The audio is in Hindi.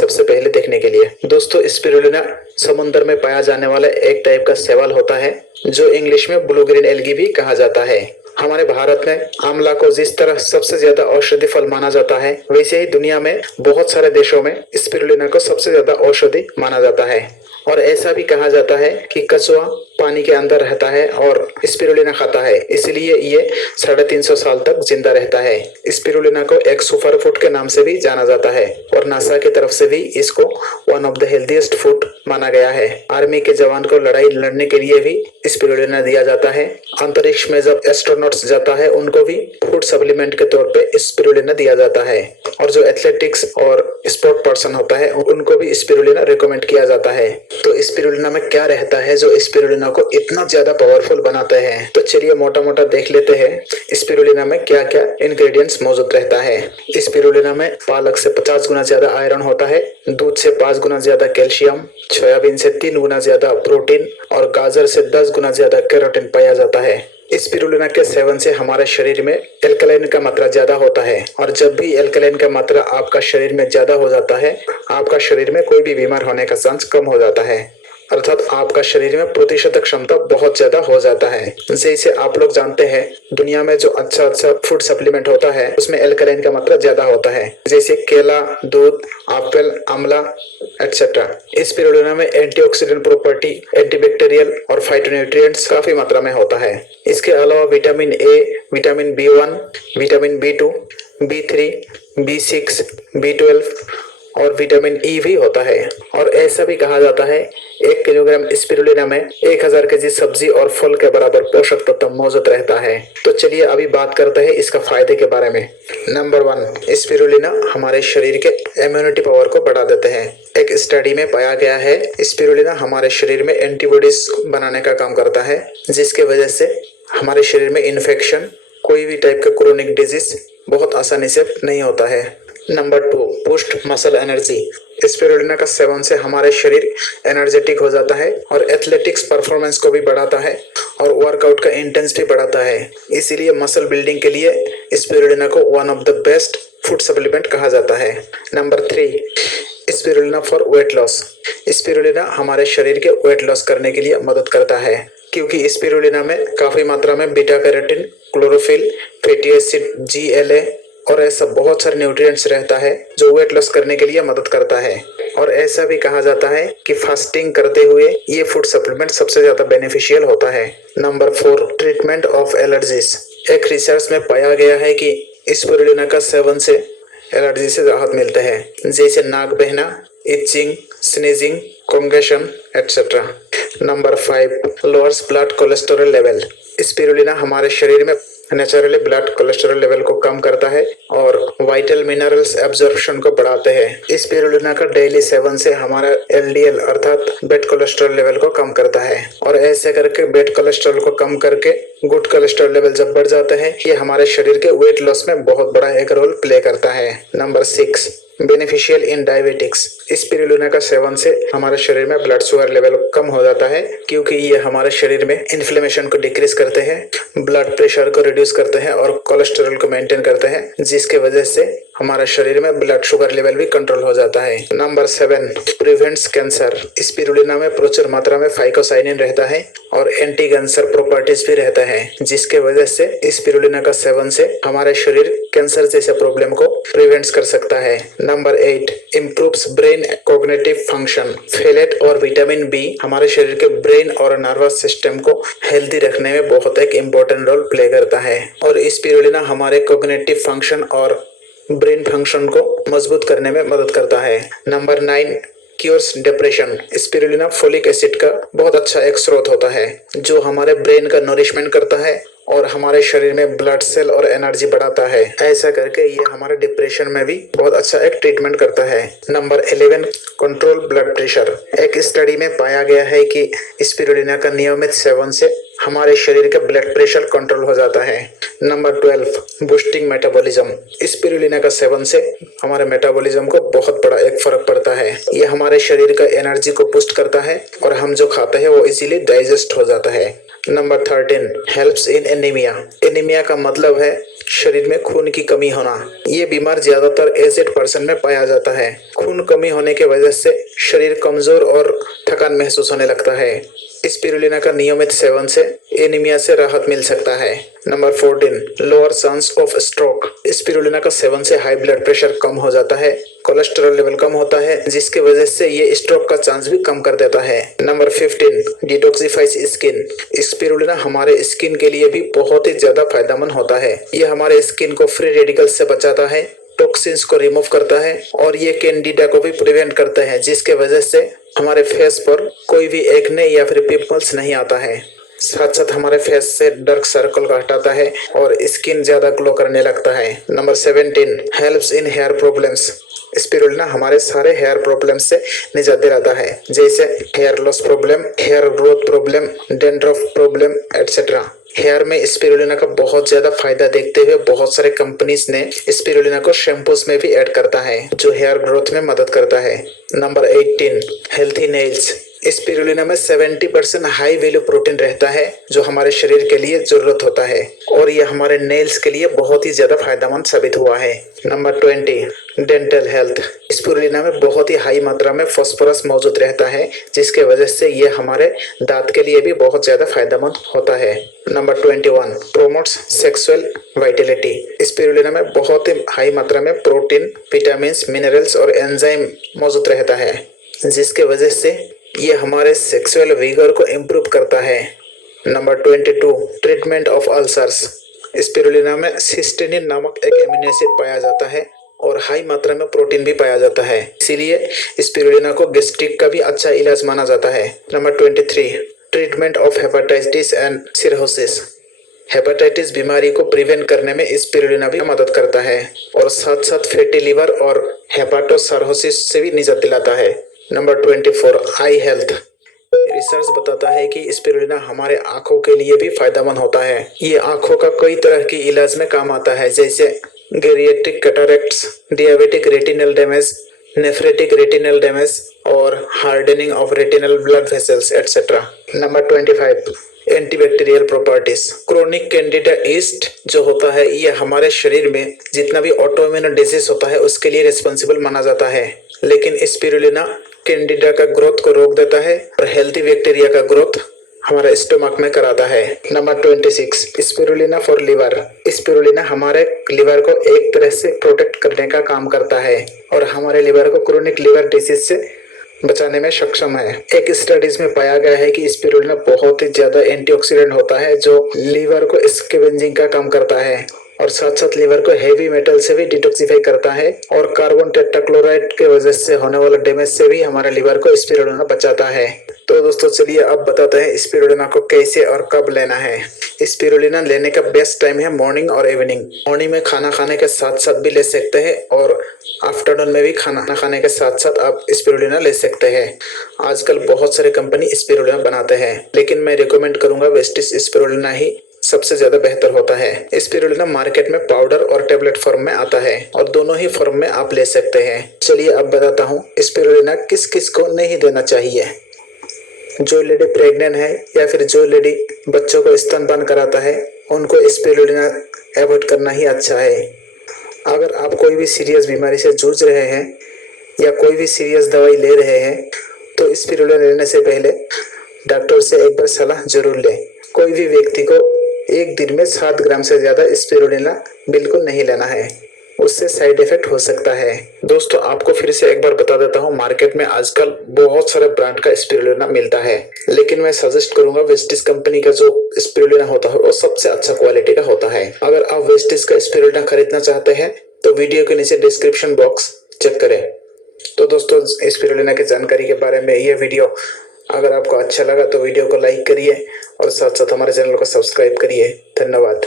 सबसे पहले देखने के लिए। दोस्तों, स्पिरुलिना समुद्र में पाया जाने वाला एक टाइप का शैवाल होता है जो इंग्लिश में ब्लू ग्रीन एल्गी भी कहा जाता है। हमारे भारत में आंवला को जिस तरह सबसे ज्यादा औषधि फल माना जाता है, वैसे ही दुनिया में बहुत सारे देशों में स्पिरुलिना को सबसे ज्यादा औषधि माना जाता है। और ऐसा भी कहा जाता है कि कछुआ पानी के अंदर रहता है और स्पिरुलिना खाता है, इसलिए ये 350 साल तक जिंदा रहता है। स्पिरुलिना को एक सुपर फूड के नाम से भी जाना जाता है और नासा की तरफ से भी इसको one of the healthiest food माना गया है। आर्मी के जवान को लड़ाई लड़ने के लिए भी स्पिरुलिना दिया जाता है। अंतरिक्ष में जब एस्ट्रोनॉट्स जाता है उनको भी फूड सप्लीमेंट के तौर पे स्पिरुलिना दिया जाता है। और जो एथलेटिक्स और स्पोर्ट पर्सन होता है उनको भी स्पिरुलिना रिकमेंड किया जाता है। तो स्पिरुलिना में क्या रहता है जो स्पिरुलिना को इतना ज्यादा पावरफुल बनाते हैं? तो चलिए मोटा मोटा देख लेते हैं स्पिरुलिना में क्या क्या इंग्रेडिएंट्स मौजूद रहता है। स्पिरुलिना में पालक से 50 गुना ज्यादा आयरन होता है, दूध से 5 गुना ज्यादा कैल्शियम, सोयाबीन से 3 गुना ज्यादा प्रोटीन और गाजर से 10 गुना ज्यादा कैरोटीन पाया जाता है। स्पिरुलिना के सेवन से हमारे शरीर में एल्कलाइन का मात्रा ज्यादा होता है और जब भी एल्कलाइन का मात्रा आपका शरीर में ज्यादा हो जाता है, आपका शरीर में कोई भी बीमार होने का चांस कम हो जाता है, अर्थात आपका शरीर में प्रतिशत क्षमता बहुत ज्यादा हो जाता है। जैसे आप लोग जानते हैं दुनिया में जो अच्छा फूड सप्लीमेंट होता है उसमें एल्कलाइन का मात्रा ज्यादा होता है, जैसे केला, दूध, एप्पल, आंवला एक्सेट्रा। स्पिरुलिना में एंटीऑक्सीडेंट प्रॉपर्टी, एंटीबैक्टीरियल और फाइटोन्यूट्रिएंट्स काफी मात्रा में होता है। इसके अलावा vitamin A, vitamin B1, vitamin B2, B3, B6, B12 और विटामिन ई भी होता है। और ऐसा भी कहा जाता है 1 किलोग्राम स्पिरुलिना में 1000 केजी सब्जी और फल के बराबर पोषक तत्व मौजूद रहता है। तो चलिए अभी बात करते हैं इसका फायदे के बारे में। नंबर 1, स्पिरुलिना हमारे शरीर के इम्यूनिटी पावर को बढ़ा देते हैं। एक स्टडी में पाया गया है स्पिरुलिना हमारे शरीर में एंटीबॉडीज बनाने का काम करता है, जिसके वजह से हमारे शरीर में इन्फेक्शन, कोई भी टाइप का क्रोनिक डिजीज बहुत आसानी से नहीं होता है। Number 2, boost muscle energy. Spirulina का सेवन से हमारे शरीर एनर्जेटिक हो जाता है और एथलेटिक्स परफॉर्मेंस को भी बढ़ाता है और वर्कआउट का इंटेंस भी बढ़ाता है। इसीलिए मसल बिल्डिंग के लिए स्पिरुलिना को one of the best food supplement कहा जाता है। Number 3, spirulina for weight loss. Spirulina हमारे शरीर के वेट लॉस करने के लिए मदद करता है, क्योंकि स्पिरुलिना में काफी मात्रा में beta carotene, chlorophyll, fatty acid, GLA और ऐसा बहुत सारे न्यूट्रिएंट्स रहता है जो वेट लॉस करने के लिए मदद करता है। और ऐसा भी कहा जाता है कि फास्टिंग करते हुए ये फूड सप्लीमेंट सबसे ज्यादा बेनिफिशियल होता है। Number 4, treatment of allergies. एक रिसर्च में पाया गया है कि स्पिरुलिना का सेवन से एलर्जी से राहत मिलता है, जैसे नाक बहना, itching, sneezing, congestion etcetera. Number 5, lowers blood cholesterol level. Spirulina हमारे शरीर में नेचुरली ब्लड कोलेस्ट्रॉल लेवल को कम करता है और वाइटल मिनरल्स एब्जॉर्प्शन को बढ़ाते हैं। स्पिरुलिना का डेली सेवन से हमारा LDL अर्थात बैड कोलेस्ट्रॉल लेवल को कम करता है और ऐसे करके बैड कोलेस्ट्रॉल को कम करके गुड कोलेस्ट्रॉल लेवल जब बढ़ जाता है, ये हमारे शरीर के वेट लॉस में बहुत बड़ा एक रोल प्ले करता है। Number 6, beneficial in diabetics. Spirulina का सेवन से हमारे शरीर में ब्लड शुगर लेवल कम हो जाता है, क्योंकि ये हमारे शरीर में इन्फ्लेमेशन को डिक्रीज करते हैं, ब्लड प्रेशर को रिड्यूस करते हैं और कोलेस्टेरॉल को मेंटेन करते हैं, जिसके वजह से हमारे शरीर में ब्लड शुगर लेवल भी कंट्रोल हो जाता है। Number 7, prevents cancer. स्पिरुलिना में प्रचुर मात्रा में फाइकोसाइनिन रहता है और एंटी कैंसर प्रॉपर्टीज भी रहता है, जिसके वजह से स्पिरुलिना का सेवन से हमारे शरीर कैंसर जैसे प्रॉब्लम को प्रिवेंट कर सकता है। Number 8, improves brain cognitive function. Fallot और विटामिन B हमारे शरीर के ब्रेन और नर्वस सिस्टम को हेल्दी रखने में बहुत एक इम्पोर्टेंट रोल प्ले करता है और स्पिरुलिना हमारे कॉग्निटिव फंक्शन और ब्रेन फंक्शन को मजबूत करने में मदद करता है। Number 9, cures depression. Spirulina folic acid का बहुत अच्छा एक स्रोत होता है जो हमारे ब्रेन का नरिशमेंट करता है और हमारे शरीर में ब्लड सेल और एनर्जी बढ़ाता है। ऐसा करके ये हमारे डिप्रेशन में भी बहुत अच्छा एक ट्रीटमेंट करता है। Number 11, control blood pressure. एक स्टडी में पाया गया है कि स्पिरुलिना का नियमित सेवन से हमारे शरीर का ब्लड प्रेशर कंट्रोल हो जाता है। Number 12, boosting metabolism. स्पिरुलिना का सेवन से हमारे मेटाबॉलिज्म को बहुत बड़ा एक फर्क पड़ता है। ये हमारे शरीर का एनर्जी को बूस्ट करता है और हम जो खाते हैं वो इजीली डाइजेस्ट हो जाता है। Number 13 helps in anaemia. Anaemia का मतलब है शरीर में खून की कमी होना। ये बीमार ज्यादातर एजेड पर्सन में पाया जाता है। खून कमी होने की वजह से शरीर कमजोर और थकान महसूस होने लगता है। स्पिरुलिना का नियमित सेवन से एनीमिया से राहत मिल सकता है। Number 14 lower chance of stroke. Spirulina का सेवन से हाई ब्लड प्रेशर कम हो जाता है, कोलेस्ट्रॉल लेवल कम होता है, जिसकी वजह से ये स्ट्रोक का चांस भी कम कर देता है। Number 15 detoxifies skin. स्पिरुलिना हमारे स्किन के लिए भी बहुत ही ज्यादा फायदेमंद होता है। ये हमारे स्किन को फ्री रेडिकल्स से बचाता है, टॉक्सिन्स को रिमूव करता है और ये कैंडिडा को भी प्रिवेंट करता है, जिसके वजह से हमारे फेस पर कोई भी एक्ने या फिर पिंपल्स नहीं आता है। साथ साथ हमारे फेस से डार्क सर्कल को हटाता है और स्किन ज्यादा ग्लो करने लगता है। Number 17 helps in hair problems. Spirulina हमारे सारे हेयर प्रॉब्लम से निजात दिलाता है, जैसे hair loss problem, hair growth problem, dandruff problem etcetera. Hair में स्पिरुलिना का बहुत ज्यादा फायदा देखते हुए बहुत सारे कंपनीज ने स्पिरुलिना को शैम्पूज में भी ऐड करता है, जो हेयर ग्रोथ में मदद करता है। Number 18 healthy nails. स्पिरुलिना में 70% हाई वैल्यू प्रोटीन रहता है, जो हमारे शरीर के लिए जरूरत होता है और यह हमारे नेल्स के लिए बहुत ही ज्यादा फायदेमंद साबित हुआ है। Number 20 dental health. स्पिरुलिना में बहुत ही हाई मात्रा में फास्फोरस मौजूद रहता है, जिसके वजह से ये हमारे दांत के लिए भी बहुत ज्यादा फायदेमंद होता है। Number 21 promotes sexual Vitality. Spirulina में बहुत ही हाई मात्रा में प्रोटीन, विटामिन, मिनरल्स और एंजाइम मौजूद रहता है, जिसके वजह से ये हमारे सेक्सुअल विगोर को इम्प्रूव करता है। Number 22 treatment of ulcers. Spirulina में सिस्टीन नामक एक एमिनो एसिड पाया जाता है और हाई मात्रा में प्रोटीन भी पाया जाता है, इसीलिए स्पिरुलिना को गैस्ट्रिक का भी अच्छा इलाज माना जाता है। Number 23 treatment of hepatitis and cirrhosis. Hepatitis बीमारी को प्रिवेंट करने में स्पिरुलिना भी मदद करता है और साथ साथ फैटी लिवर और हेपाटोसार्कोसिस से भी निजात दिलाता है। नंबर 24 आई हेल्थ। रिसर्च बताता है कि स्पिरुलिना हमारे आंखों के लिए भी फायदेमंद होता है। ये आंखों का कई तरह के इलाज में काम आता है, जैसे geriatric cataracts, diabetic retinal damage, nephritic retinal damage और hardening of retinal blood vessels etcetera. Number 25 antibacterial properties. Chronic candida yeast जो होता है, ये हमारे शरीर में जितना भी ऑटोइम्यून डिजीज होता है उसके लिए रिस्पॉन्सिबल माना जाता है, लेकिन स्पिरुलिना कैंडिडा का ग्रोथ को रोक देता है और हेल्थी बैक्टीरिया का ग्रोथ हमारे स्टमक में कराता है। Number 26 spirulina for liver. Spirulina हमारे लिवर को एक तरह से प्रोटेक्ट करने का काम करता है और हमारे लिवर को क्रोनिक लिवर डिसीज से बचाने में सक्षम है। एक स्टडीज में पाया गया है कि स्पिरुलिना बहुत ही ज्यादा एंटीऑक्सीडेंट होता है, जो लिवर को स्कैवेंजिंग का काम करता है और साथ साथ लिवर को हेवी मेटल से भी डिटॉक्सिफाई करता है और कार्बन टेट्राक्लोराइड के वजह से होने वाला डैमेज से भी हमारे लिवर को स्पिरुलिना बचाता है। तो दोस्तों चलिए अब बताते हैं स्पिरुलिना को कैसे और कब लेना है। स्पिरुलिना लेने का बेस्ट टाइम है मॉर्निंग और इवनिंग। मॉर्निंग में खाना खाने के साथ साथ भी ले सकते हैं और आफ्टरनून में भी खाना खाने के साथ साथ आप स्पिरुलिना ले सकते हैं। आजकल बहुत सारे कंपनी स्पिरुलिना बनाते हैं, लेकिन मैं रिकमेंड करूंगा वेस्टिज स्पिरुलिना ही सबसे ज्यादा बेहतर होता है। स्पिरुलिना मार्केट में पाउडर और टेबलेट फॉर्म में आता है और दोनों ही फॉर्म में आप ले सकते हैं। चलिए अब बताता हूँ स्पिरुलिना किस किस को नहीं देना चाहिए। जो लेडी प्रेग्नेंट है या फिर जो लेडी बच्चों को स्तनपान कराता है, उनको स्पिरुलिना अवॉइड करना ही अच्छा है। अगर आप कोई भी सीरियस बीमारी से जूझ रहे हैं या कोई भी सीरियस दवाई ले रहे हैं, तो स्पिरुलिना लेने से पहले डॉक्टर से एक बार सलाह जरूर लें। कोई भी व्यक्ति को एक दिन में 7 ग्राम से ज्यादा स्पिरुलिना बिल्कुल नहीं लेना है, उससे साइड इफेक्ट हो सकता है। दोस्तों आपको फिर से एक बार बता देता हूँ, मार्केट में आजकल बहुत सारे ब्रांड का स्पिरुलिना मिलता है, लेकिन मैं सजेस्ट करूंगा वेस्टिज कंपनी का जो स्पिरुलिना होता है वो सबसे अच्छा क्वालिटी का होता है। अगर आप वेस्टिज का स्पिरुलिना खरीदना चाहते हैं तो वीडियो के नीचे डिस्क्रिप्शन बॉक्स चेक करें। तो दोस्तों स्पिरुलिना की जानकारी के बारे में यह वीडियो अगर आपको अच्छा लगा तो वीडियो को लाइक करिए और साथ साथ हमारे चैनल को सब्सक्राइब करिए। धन्यवाद।